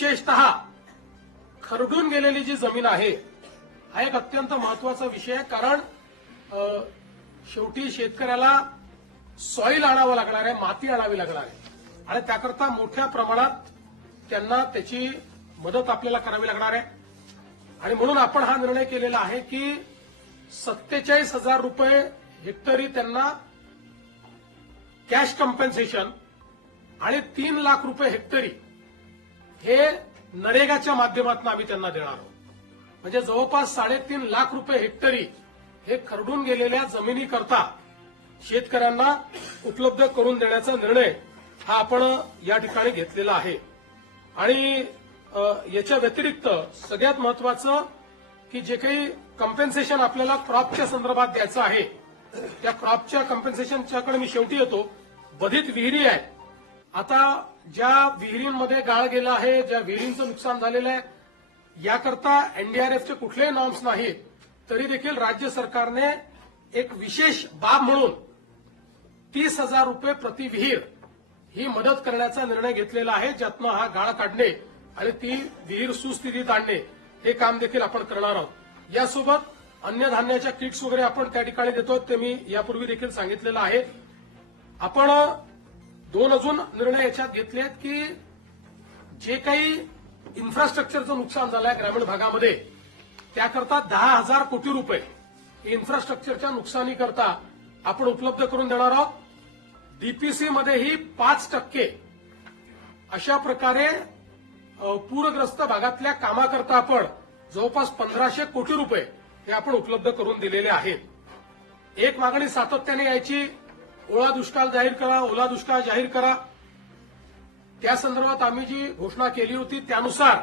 विशेषतः खरडून गेलेली जी जमीन आहे हा एक अत्यंत महत्त्वाचा विषय आहे. कारण शेवटी शेतकऱ्याला सॉईल आणावं लागणार आहे माती आणावी लागणार आहे. आणि त्याकरता मोठ्या प्रमाणात त्यांना त्याची मदत आपल्याला करावी लागणार आहे. आणि म्हणून आपण हा निर्णय केलेला आहे की सत्तेचाळीस हजार रुपये हेक्टरी त्यांना कॅश कम्पेन्सेशन आणि तीन लाख रुपये हेक्टरी हे नरेगाच्या माध्यमातून आम्ही त्यांना देणार आहोत. म्हणजे जवळपास साडेतीन लाख रुपये हेक्टरी हे खरडून गेलेल्या जमिनीकरता शेतकऱ्यांना उपलब्ध करून देण्याचा निर्णय हा आपण या ठिकाणी घेतलेला आहे. आणि याच्या व्यतिरिक्त सगळ्यात महत्वाचं की जे काही कम्पेन्सेशन आपल्याला क्रॉपच्या संदर्भात द्यायचं आहे त्या क्रॉपच्या कम्पेन्सेशनच्याकडे मी शेवटी येतो. बधित विहिरी आहे. आता ज्या विहिरींमध्ये गाळ गेला आहे ज्या विहिरींचं नुकसान झालेलं आहे याकरता एनडीआरएफचे कुठलेही नॉर्म्स नाहीत. तरी देखील राज्य सरकारने एक विशेष बाब म्हणून तीस हजार रुपये प्रति विहीर ही मदत करण्याचा निर्णय घेतलेला आहे ज्यातनं हा गाळ काढणे आणि ती विहीर सुस्थितीत आणणे हे काम देखील आपण करणार आहोत. यासोबत अन्य धान्याच्या किट्स वगैरे आपण त्या ठिकाणी देतो ते मी यापूर्वी देखील सांगितलेलं आहे. आपण दोन अजून निर्णय याच्यात घेतले आहेत की जे काही इन्फ्रास्ट्रक्चरचं नुकसान झालंय ग्रामीण भागामध्ये त्याकरता दहा हजार कोटी रुपये इन्फ्रास्ट्रक्चरच्या नुकसानीकरता आपण उपलब्ध करून देणार आहोत. डीपीसीमध्येही पाच टक्के अशा प्रकारे पूरग्रस्त भागातल्या कामाकरता आपण जवळपास पंधराशे कोटी रुपये हे आपण उपलब्ध करून दिलेले आहेत. एक मागणी सातत्याने यायची ओळा दुष्काळ जाहीर करा ओला दुष्काळ जाहीर करा. त्या संदर्भात आम्ही जी घोषणा केली होती त्यानुसार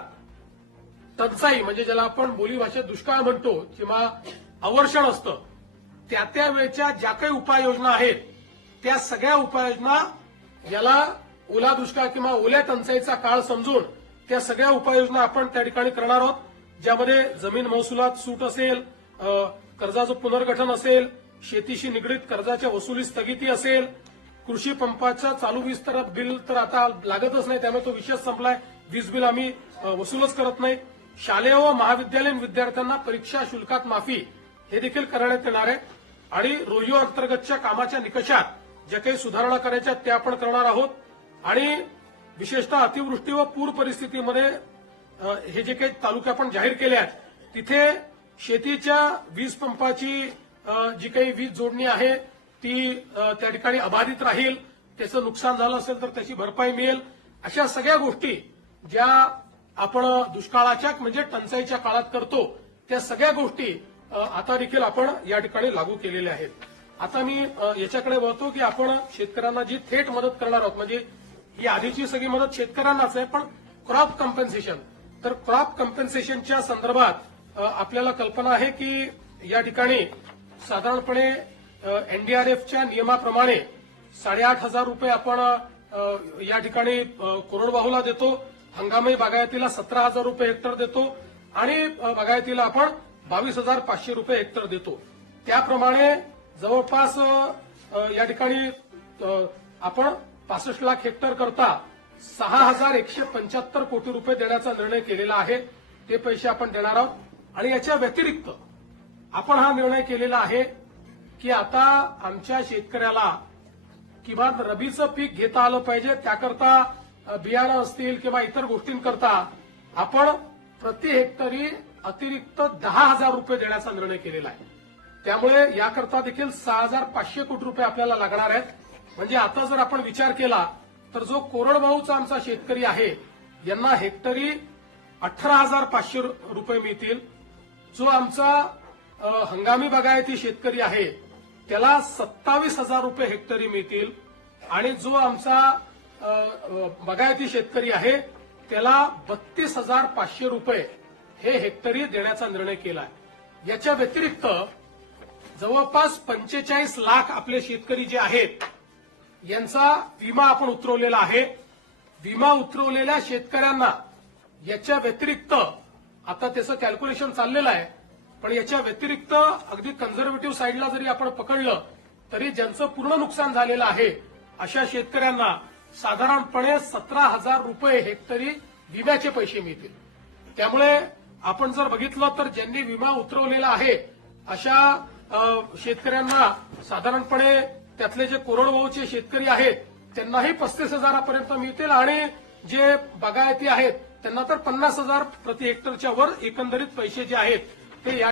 टंचाई म्हणजे ज्याला आपण बोलीभाषेत दुष्काळ म्हणतो किंवा अवर्षण असतं त्या त्या वेळच्या ज्या काही उपाययोजना आहेत त्या सगळ्या उपाययोजना याला ओला दुष्काळ किंवा ओल्या टंचाईचा काळ समजून त्या सगळ्या उपाययोजना आपण त्या ठिकाणी करणार आहोत. ज्यामध्ये जमीन महसुलात सूट असेल कर्जाचं पुनर्गठन असेल शेतीशी निगडीत कर्जाच्या वसुली स्थगिती असेल कृषी पंपाच्या चालू वीज तर बिल तर आता लागतच नाही त्यामुळे तो विषय संपलाय. वीज बिल आम्ही वसूलच करत नाही. शालेय व महाविद्यालयीन विद्यार्थ्यांना परीक्षा शुल्कात माफी हे देखील करण्यात येणार आहे. आणि रोहिओ अंतर्गतच्या कामाच्या निकषात ज्या काही सुधारणा करायच्या त्या आपण करणार आहोत. आणि विशेषतः अतिवृष्टी व पूर परिस्थितीमध्ये हे जे काही तालुके आपण जाहीर केले आहेत तिथे शेतीच्या वीज पंपाची जी काही वीज जोडणी आहे ती त्या ठिकाणी अबाधित राहील त्याचं नुकसान झालं असेल तर त्याची भरपाई मिळेल. अशा सगळ्या गोष्टी ज्या आपण दुष्काळाच्या म्हणजे टंचाईच्या काळात करतो त्या सगळ्या गोष्टी आता देखील आपण या ठिकाणी लागू केलेल्या आहेत. आता मी याच्याकडे वळतो की आपण शेतकऱ्यांना जी थेट मदत करणार आहोत म्हणजे ही आधीची सगळी मदत शेतकऱ्यांनाच आहे पण क्रॉप कम्पेन्सेशन. तर क्रॉप कम्पेन्सेशनच्या संदर्भात आपल्याला कल्पना आहे की या ठिकाणी साधारणपणे एनडीआरएफच्या नियमाप्रमाणे साडेआठ हजार रुपये आपण या ठिकाणी कोरडवाहूला देतो हंगामी बागायतीला सतरा हजार रुपये हेक्टर देतो आणि बागायतीला आपण बावीस हजार पाचशे रुपये हेक्टर देतो. त्याप्रमाणे जवळपास या ठिकाणी आपण पासष्ट लाख हेक्टर करता सहा हजार एकशे पंच्याहत्तर कोटी रुपये देण्याचा निर्णय केलेला आहे. ते पैसे आपण देणार आहोत. आणि याच्या व्यतिरिक्त आपण हा निर्णय केलेला आहे की आता आमच्या शेतकऱ्याला किमान रबीचं पीक घेता आलं पाहिजे. त्याकरता बियाणं असतील किंवा इतर गोष्टींकरता आपण प्रति हेक्टरी अतिरिक्त दहा हजार रुपये देण्याचा निर्णय केलेला आहे. त्यामुळे याकरता देखील सहा हजार पाचशे कोटी रुपये आपल्याला लागणार आहेत. म्हणजे आता जर आपण विचार केला तर जो कोरडवाहूचा आमचा शेतकरी आहे यांना हेक्टरी अठरा हजार पाचशे रुपये मिळतील. जो आमचा हंगामी बागायती शेतकरी आहे त्याला सत्तावीस हजार रुपये हेक्टरी मिळतील. आणि जो आमचा बागायती शेतकरी आहे त्याला बत्तीस हजार पाचशे रुपये हे हेक्टरी देण्याचा निर्णय केला आहे याच्या व्यतिरिक्त जवळपास पंचेचाळीस लाख आपले शेतकरी जे आहेत यांचा विमा आपण उतरवलेला आहे. विमा उतरवलेल्या शेतकऱ्यांना याच्या व्यतिरिक्त आता त्याचं कॅल्क्युलेशन चाललेलं आहे पण याच्या व्यतिरिक्त अगदी कन्झर्वेटिव्ह साईडला जरी आपण पकडलं तरी ज्यांचं पूर्ण नुकसान झालेलं आहे अशा शेतकऱ्यांना साधारणपणे सतरा हजार रुपये हेक्टरी विम्याचे पैसे मिळतील. त्यामुळे आपण जर बघितलं तर ज्यांनी विमा उतरवलेला आहे अशा शेतकऱ्यांना साधारणपणे त्यातले जे कोरडवाहूचे शेतकरी आहेत त्यांनाही पस्तीस हजारापर्यंत मिळतील आणि जे बागायती आहेत त्यांना तर पन्नास हजार प्रति हेक्टरच्या वर एकंदरीत पैसे जे आहेत ते या